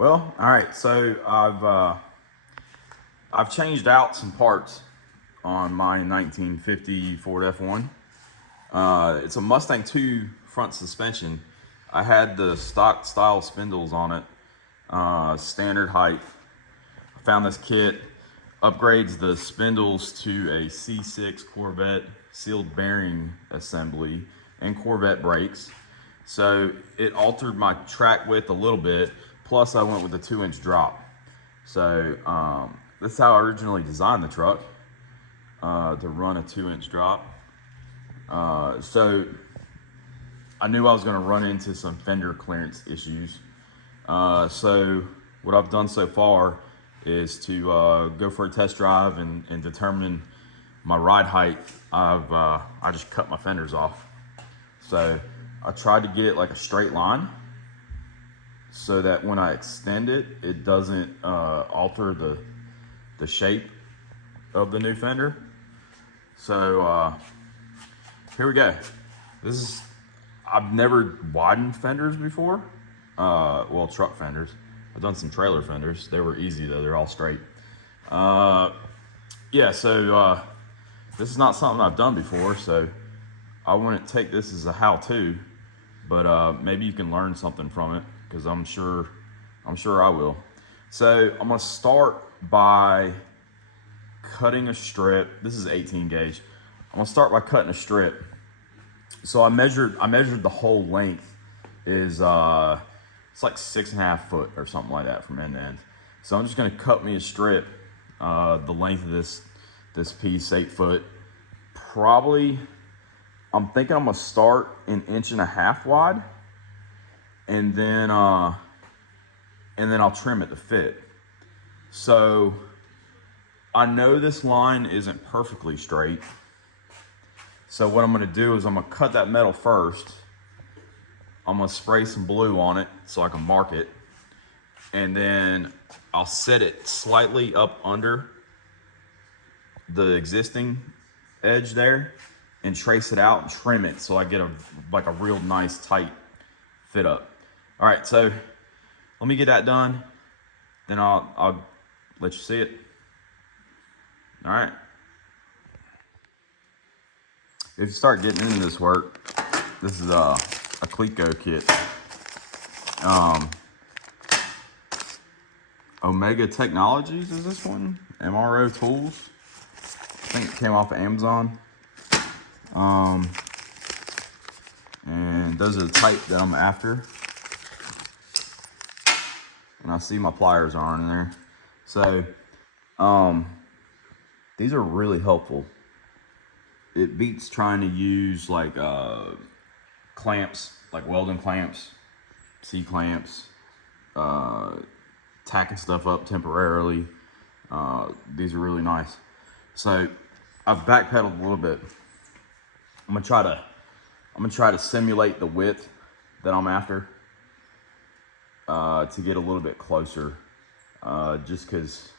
Well, all right. So I've changed out some parts on my 1950 Ford F1. It's a Mustang 2 front suspension. I had the stock style spindles on it, standard height. I found this kit, upgrades the spindles to a C6 Corvette sealed bearing assembly and Corvette brakes. So it altered my track width a little bit. Plus I went with a 2-inch drop. So this is how I originally designed the truck, to run a 2-inch drop. So I knew I was going to run into some fender clearance issues. So what I've done so far is to go for a test drive and determine my ride height. I just cut my fenders off. So I tried to get it like a straight line so that when I extend it, it doesn't alter the shape of the new fender. So here we go. I've never widened fenders before. Well, truck fenders. I've done some trailer fenders. They were easy though, they're all straight. Yeah, so this is not something I've done before, so I wouldn't take this as a how-to, but maybe you can learn something from it, because I'm sure I will. So I'm gonna start by cutting a strip. This is 18 gauge. I'm gonna start by cutting a strip. So I measured the whole length is it's like 6.5 foot or something like that from end to end. So I'm just gonna cut me a strip, the length of this piece, 8 foot. Probably, I'm thinking I'm gonna start 1.5 inches wide, and then I'll trim it to fit. So I know this line isn't perfectly straight. So what I'm gonna do is I'm gonna cut that metal first. I'm gonna spray some blue on it so I can mark it. And then I'll set it slightly up under the existing edge there and trace it out and trim it so I get a real nice tight fit up. All right, so let me get that done. Then I'll let you see it. All right. If you start getting into this work, this is a Cleco kit. Omega Technologies is this one. MRO Tools. I think it came off of Amazon. And those are the type that I'm after. And I see my pliers aren't in there. So, these are really helpful. It beats trying to use like clamps, like welding clamps, C-clamps, tacking stuff up temporarily. These are really nice. So I've backpedaled a little bit. I'm gonna try to simulate the width that I'm after, to get a little bit closer, just because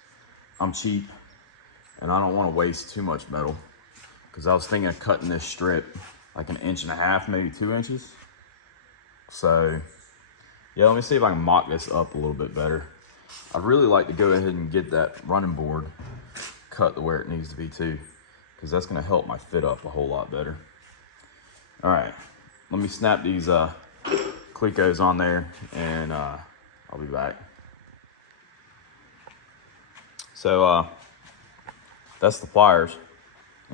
I'm cheap and I don't want to waste too much metal. Because I was thinking of cutting this strip like 1.5 inches, maybe 2 inches. So yeah, let me see if I can mock this up a little bit better. I'd really like to go ahead and get that running board cut to where it needs to be too, because that's gonna help my fit up a whole lot better. All right, let me snap these Clecos on there and I'll be back. So that's the pliers.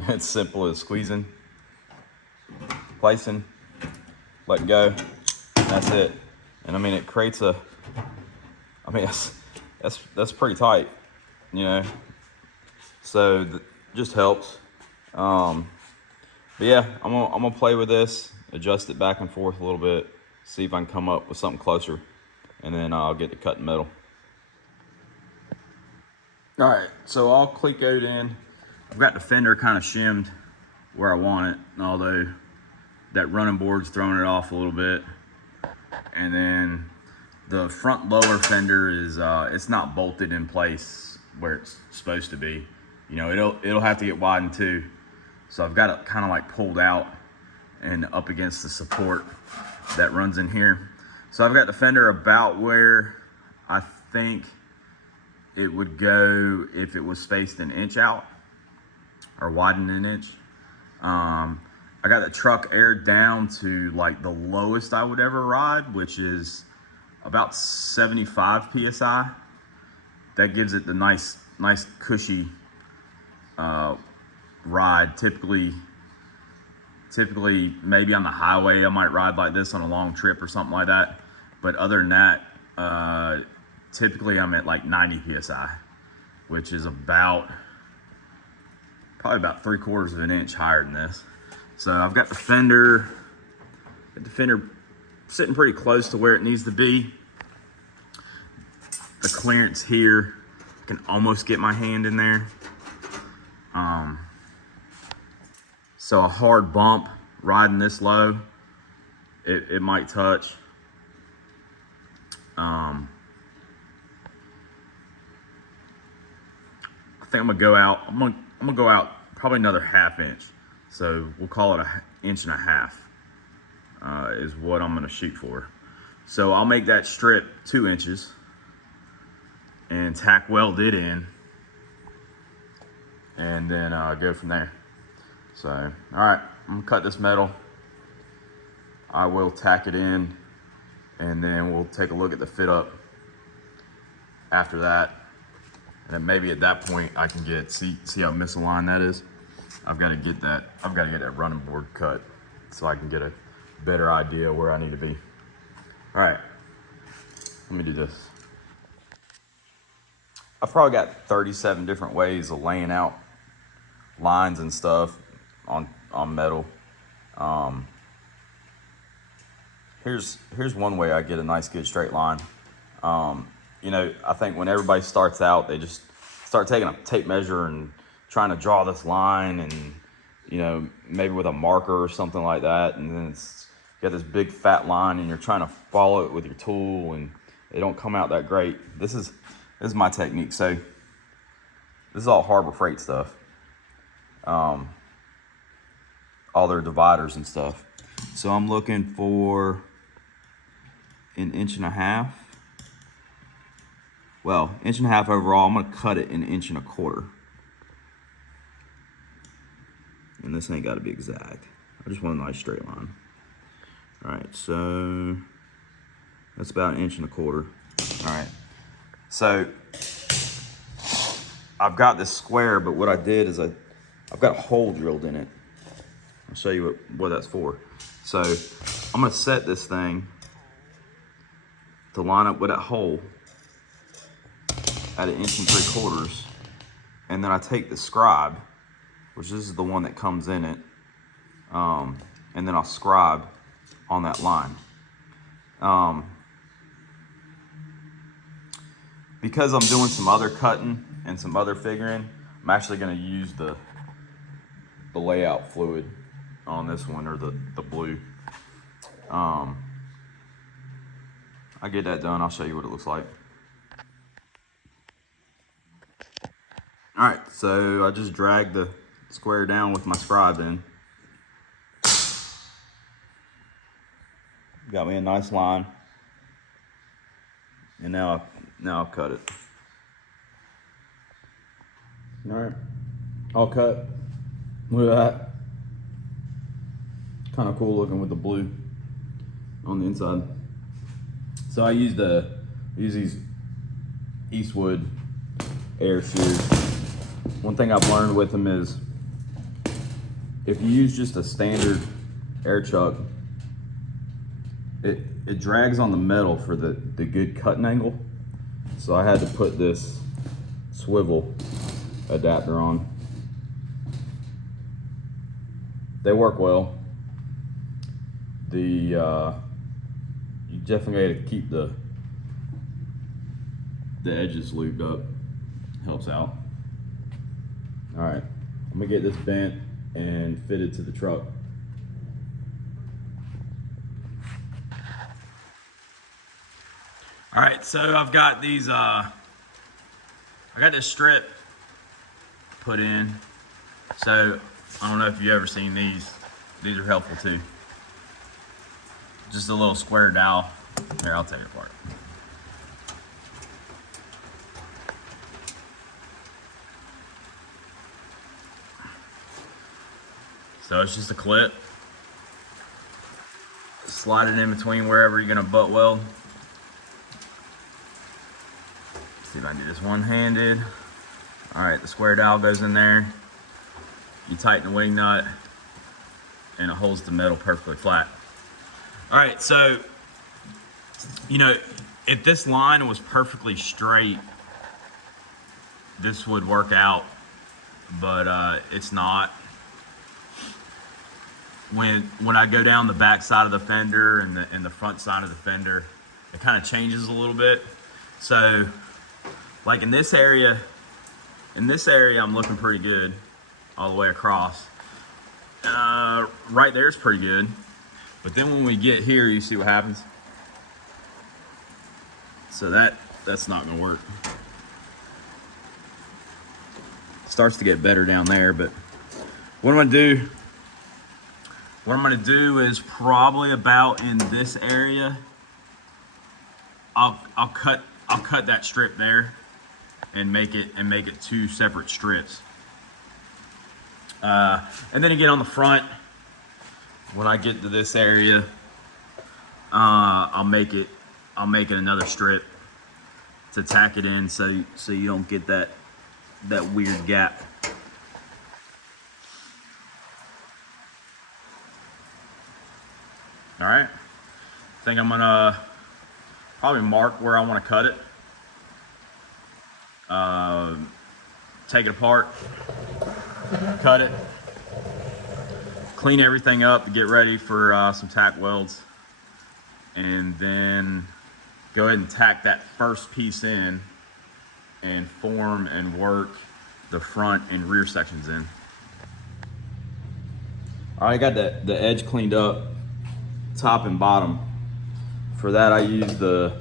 It's simple as squeezing, placing, letting go, and that's it. And I mean, it creates that's pretty tight, you know. So just helps. But yeah, I'm gonna play with this, adjust it back and forth a little bit, see if I can come up with something closer, and then I'll get to cutting metal. All right, so all Clecoed in. I've got the fender kind of shimmed where I want it, although that running board's throwing it off a little bit. And then the front lower fender is it's not bolted in place where it's supposed to be. You know, it'll have to get widened too. So I've got it kind of like pulled out and up against the support that runs in here. So I've got the fender about where I think it would go if it was spaced an inch out or widened an inch. I got the truck aired down to like the lowest I would ever ride, which is about 75 PSI. That gives it the nice cushy ride. Typically maybe on the highway I might ride like this on a long trip or something like that. But other than that, typically I'm at like 90 PSI, which is probably about 3/4 of an inch higher than this. So I've got the fender sitting pretty close to where it needs to be. The clearance here, I can almost get my hand in there. So a hard bump riding this low, it might touch. I think I'm gonna go out. I'm gonna go out probably another 1/2 inch. So we'll call it 1.5 inches is what I'm gonna shoot for. So I'll make that strip 2 inches and tack weld it in, and then go from there. So, all right, I'm gonna cut this metal. I will tack it in, and then we'll take a look at the fit up after that. And then maybe at that point I can see how misaligned that is. I've got to get that running board cut so I can get a better idea where I need to be. All right, let me do this. I've probably got 37 different ways of laying out lines and stuff on metal. Here's one way I get a nice good straight line. You know, I think when everybody starts out, they just start taking a tape measure and trying to draw this line, and you know, maybe with a marker or something like that, and then you got this big fat line and you're trying to follow it with your tool and they don't come out that great. This is my technique. So this is all Harbor Freight stuff. All their dividers and stuff. So I'm looking for 1.5 inches. Well, 1.5 inches overall. I'm gonna cut it 1.25 inches. And this ain't gotta be exact. I just want a nice straight line. All right, so that's about 1.25 inches. All right, so I've got this square, but what I did is I've got a hole drilled in it. I'll show you what that's for. So I'm gonna set this thing to line up with that hole at 1 3/4 inches. And then I take the scribe, which this is the one that comes in it, and then I'll scribe on that line. Because I'm doing some other cutting and some other figuring, I'm actually gonna use the layout fluid on this one, or the blue. I get that done, I'll show you what it looks like. All right, so I just dragged the square down with my scribe in. Got me a nice line. And now I'll cut it. All right, all cut. Look at that. Kind of cool looking with the blue on the inside. So I use these Eastwood air shears. One thing I've learned with them is if you use just a standard air chuck, it drags on the metal for the good cutting angle. So I had to put this swivel adapter on. They work well. You definitely got to keep the edges lubed up. Helps out. All right, I'm gonna get this bent and fitted to the truck. All right, so I've got these, I got this strip put in. So I don't know if you've ever seen these. These are helpful too. Just a little square dowel. Here, I'll take it apart. So it's just a clip. Slide it in between wherever you're gonna butt weld. See if I can do this one-handed. All right, the square dowel goes in there. You tighten the wing nut and it holds the metal perfectly flat. All right, so, you know, if this line was perfectly straight, this would work out, but it's not. When I go down the back side of the fender and the front side of the fender, it kind of changes a little bit. So, like in this area, I'm looking pretty good all the way across. Right there is pretty good. But then when we get here, you see what happens? So that's not gonna work. It starts to get better down there, but what I'm gonna do is probably about in this area. I'll cut that strip there and make it 2 separate strips. And then again on the front, when I get to this area, I'll make it another strip to tack it in so you don't get that weird gap. All right, I think I'm gonna probably mark where I want to cut it. Take it apart, cut it, clean everything up to get ready for some tack welds, and then go ahead and tack that first piece in and form and work the front and rear sections in. All right, I got the edge cleaned up, top and bottom. For that, I use the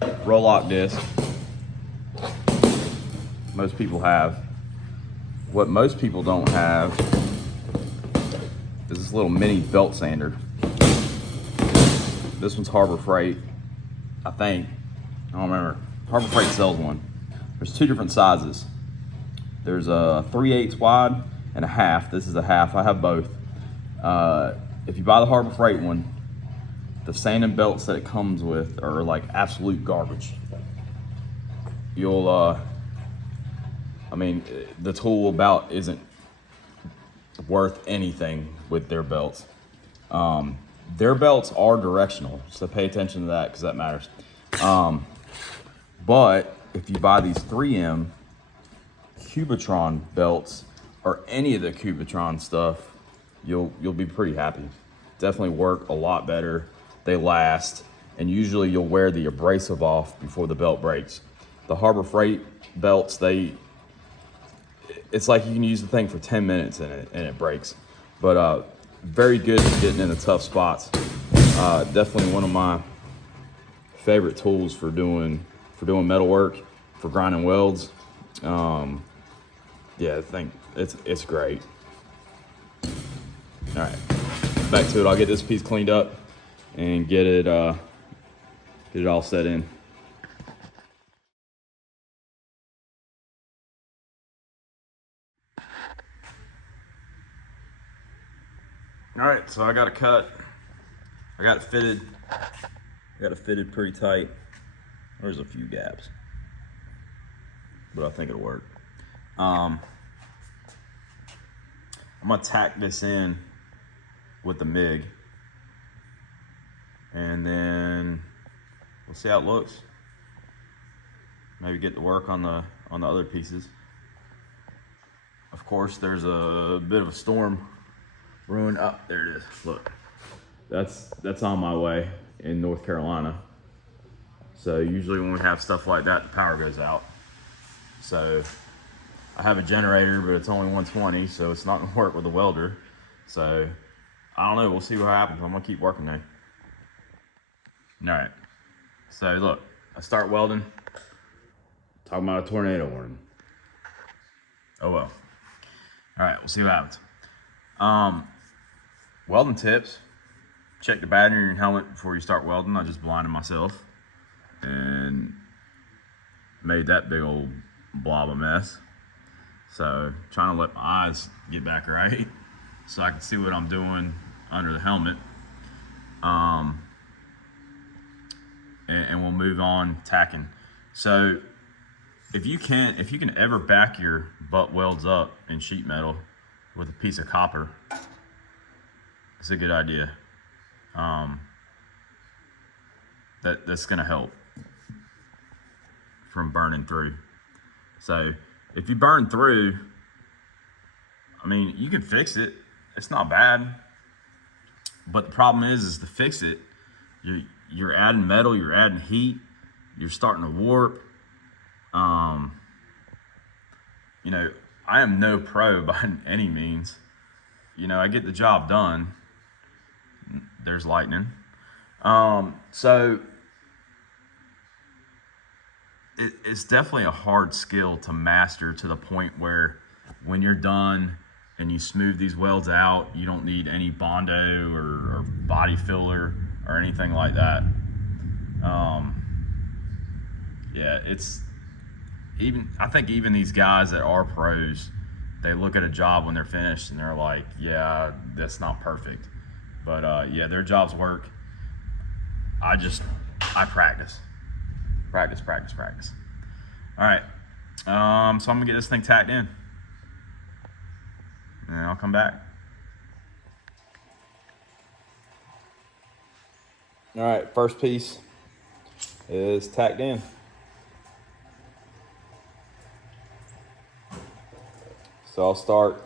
Roloc disc. Most people have. What most people don't have is this little mini belt sander. This one's Harbor Freight, I think. I don't remember. Harbor Freight sells one. There's 2 different sizes. There's a 3/8 wide and a half. This is a half. I have both. If you buy the Harbor Freight one, the sanding belts that it comes with are like absolute garbage. You'll, I mean, the tool about isn't worth anything with their belts. Their belts are directional, so pay attention to that because that matters. But if you buy these 3M Cubitron belts or any of the Cubitron stuff, you'll be pretty happy. Definitely work a lot better. They last, and usually you'll wear the abrasive off before the belt breaks. The Harbor Freight belts, it's like you can use the thing for 10 minutes and it breaks. But very good at getting in the tough spots. Definitely one of my favorite tools for doing metal work, for grinding welds. Yeah, I think it's great. All right, back to it. I'll get this piece cleaned up and get it all set in. All right, so I got it cut. I got it fitted. I got it fitted pretty tight. There's a few gaps, but I think it'll work. I'm gonna tack this in with the MIG, and then we'll see how it looks. Maybe get to work on the other pieces. Of course, there's a bit of a storm brewing. Up there it is. Look, that's on my way in North Carolina. So usually when we have stuff like that, the power goes out. So I have a generator, but it's only 120, so it's not gonna work with a welder. So I don't know, we'll see what happens. I'm gonna keep working now. All right, so look, I start welding, talking about a tornado warning. Oh well. All right, we'll see what happens. Welding tips: check the battery in your helmet before you start welding. I just blinded myself and made that big old blob of mess. So trying to let my eyes get back right. so I can see what I'm doing under the helmet. And we'll move on tacking. So if you can ever back your butt welds up in sheet metal with a piece of copper, it's a good idea. That's gonna help from burning through. So if you burn through, I mean, you can fix it. It's not bad. But the problem is to fix it, you're adding metal, you're adding heat, you're starting to warp. You know, I am no pro by any means. You know, I get the job done. There's lightning. So it's definitely a hard skill to master, to the point where when you're done and you smooth these welds out, you don't need any Bondo or body filler or anything like that. Yeah, it's I think even these guys that are pros, they look at a job when they're finished and they're like, yeah, that's not perfect. But yeah, their jobs work. I practice. Practice. All right. So I'm gonna get this thing tacked in, and I'll come back. All right, first piece is tacked in. So I'll start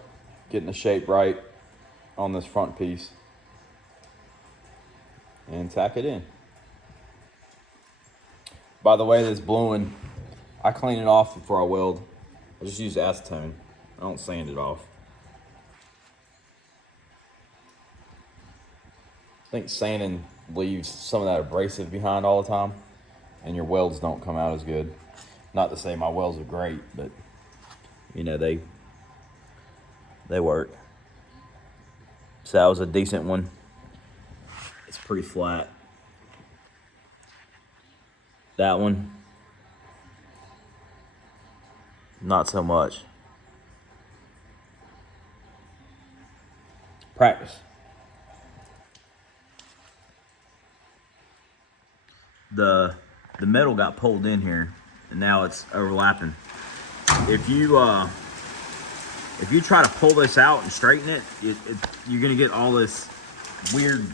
getting the shape right on this front piece and tack it in. By the way, this bluing, I clean it off before I weld. I just use acetone. I don't sand it off. I think sanding leaves some of that abrasive behind all the time, and your welds don't come out as good. Not to say my welds are great, but you know, they work. So that was a decent one. It's pretty flat. That one, not so much. Practice. The metal got pulled in here, and now it's overlapping. If you try to pull this out and straighten it, you're gonna get all this weird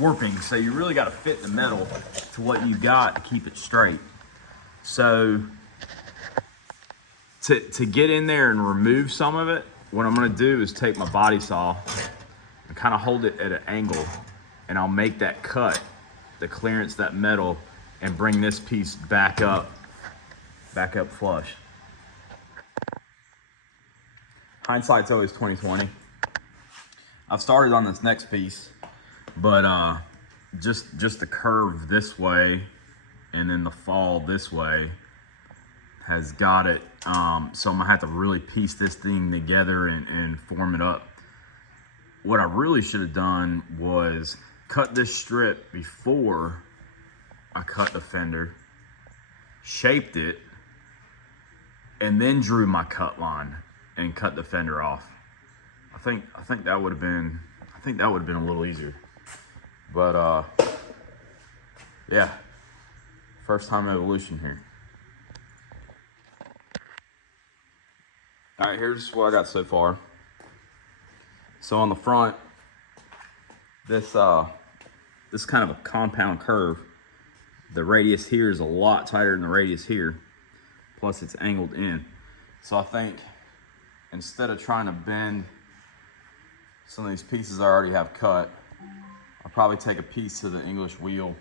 warping. So you really got to fit the metal to what you got to keep it straight. So to get in there and remove some of it, what I'm gonna do is take my body saw and kind of hold it at an angle, and I'll make that cut to clearance that metal and bring this piece back up flush. Hindsight's always 20/20. I've started on this next piece, but just the curve this way and then the fall this way has got it. So I'm gonna have to really piece this thing together and form it up. What I really should have done was cut this strip before I cut the fender, shaped it, and then drew my cut line and cut the fender off. I think that would have been a little easier. But yeah, first time evolution here. All right, here's what I got so far. So on the front, this kind of a compound curve. The radius here is a lot tighter than the radius here. Plus it's angled in. So I think instead of trying to bend some of these pieces I already have cut, I'll probably take a piece of the English wheel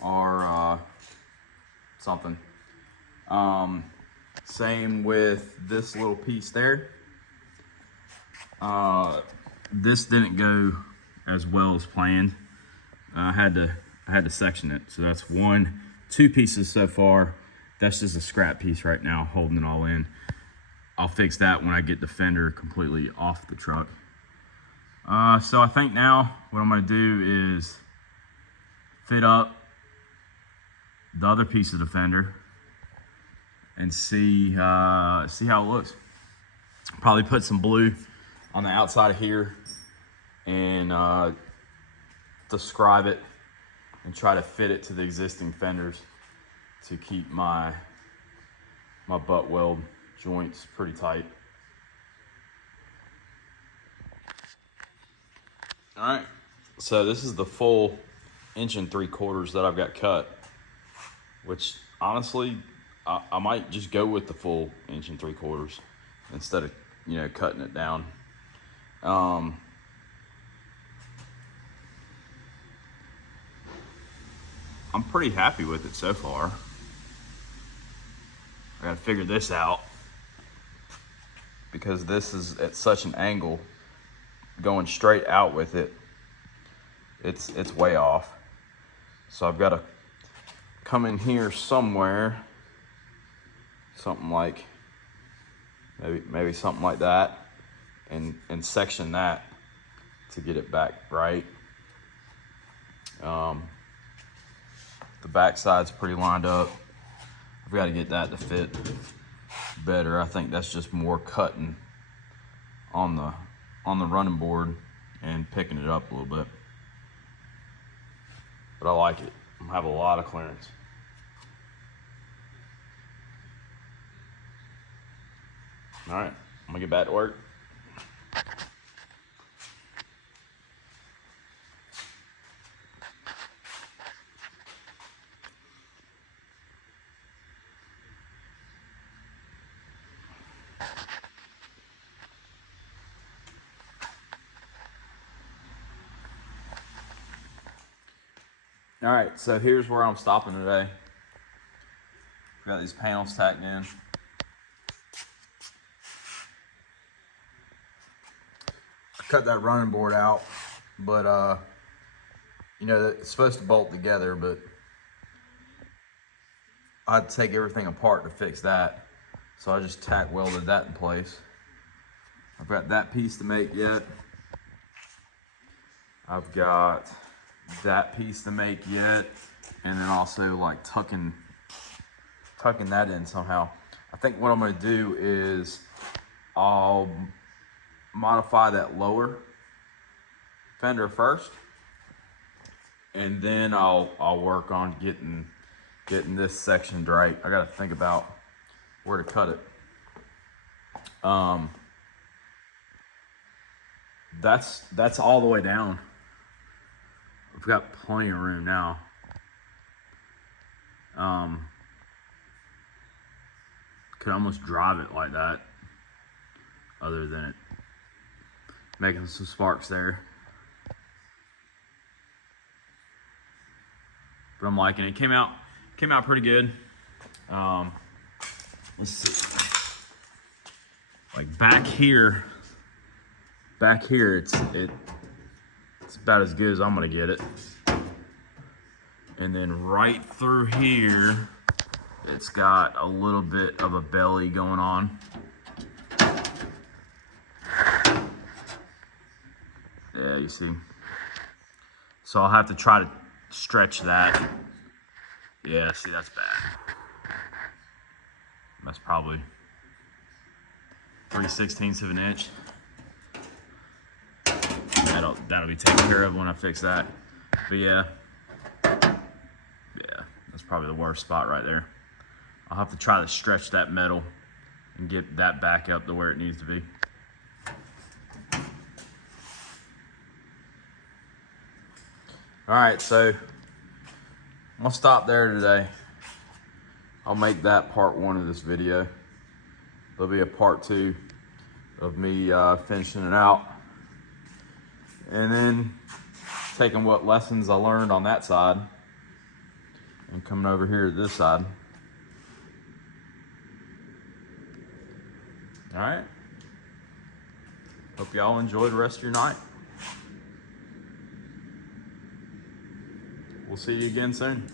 or something. Same with this little piece there. This didn't go as well as planned. I had to section it. So that's two pieces so far. That's just a scrap piece right now, holding it all in. I'll fix that when I get the fender completely off the truck. So I think now what I'm gonna do is fit up the other piece of the fender and see how it looks. Probably put some blue on the outside of here and describe it and try to fit it to the existing fenders to keep my butt weld joints pretty tight. All right, so this is the full 1 3/4 inch that I've got cut, which honestly, I might just go with the full 1 3/4 inch instead of, you know, cutting it down. I'm pretty happy with it so far. I gotta figure this out because this is at such an angle. Going straight out with it, it's way off. So I've got to come in here somewhere, something like maybe something like that, and section that to get it back right. The back side's pretty lined up. I've got to get that to fit better. I think that's just more cutting on the running board and picking it up a little bit. But I like it. I have a lot of clearance. All right, I'm gonna get back to work. All right, so here's where I'm stopping today. Got these panels tacked in. Cut that running board out, but you know, it's supposed to bolt together, but I had to take everything apart to fix that. So I just tack welded that in place. I've got that piece to make yet. I've got that piece to make yet, and then also like tucking that in somehow. I think what I'm gonna do is I'll modify that lower fender first, and then I'll work on getting this section right. I gotta think about where to cut it. That's all the way down. We've got plenty of room now. Could almost drive it like that, other than it making some sparks there. But I'm liking it. Came out pretty good. Let's see. Like back here, it's about as good as I'm gonna get it. And then right through here, it's got a little bit of a belly going on. Yeah, you see. So I'll have to try to stretch that. Yeah, see, that's bad. That's probably 3/16 of an inch. That'll be taken care of when I fix that. But yeah, that's probably the worst spot right there. I'll have to try to stretch that metal and get that back up to where it needs to be. All right, so I'm gonna stop there today. I'll make that part 1 of this video. There'll be a part 2 of me finishing it out, and then taking what lessons I learned on that side and coming over here to this side. All right. Hope y'all enjoy the rest of your night. We'll see you again soon.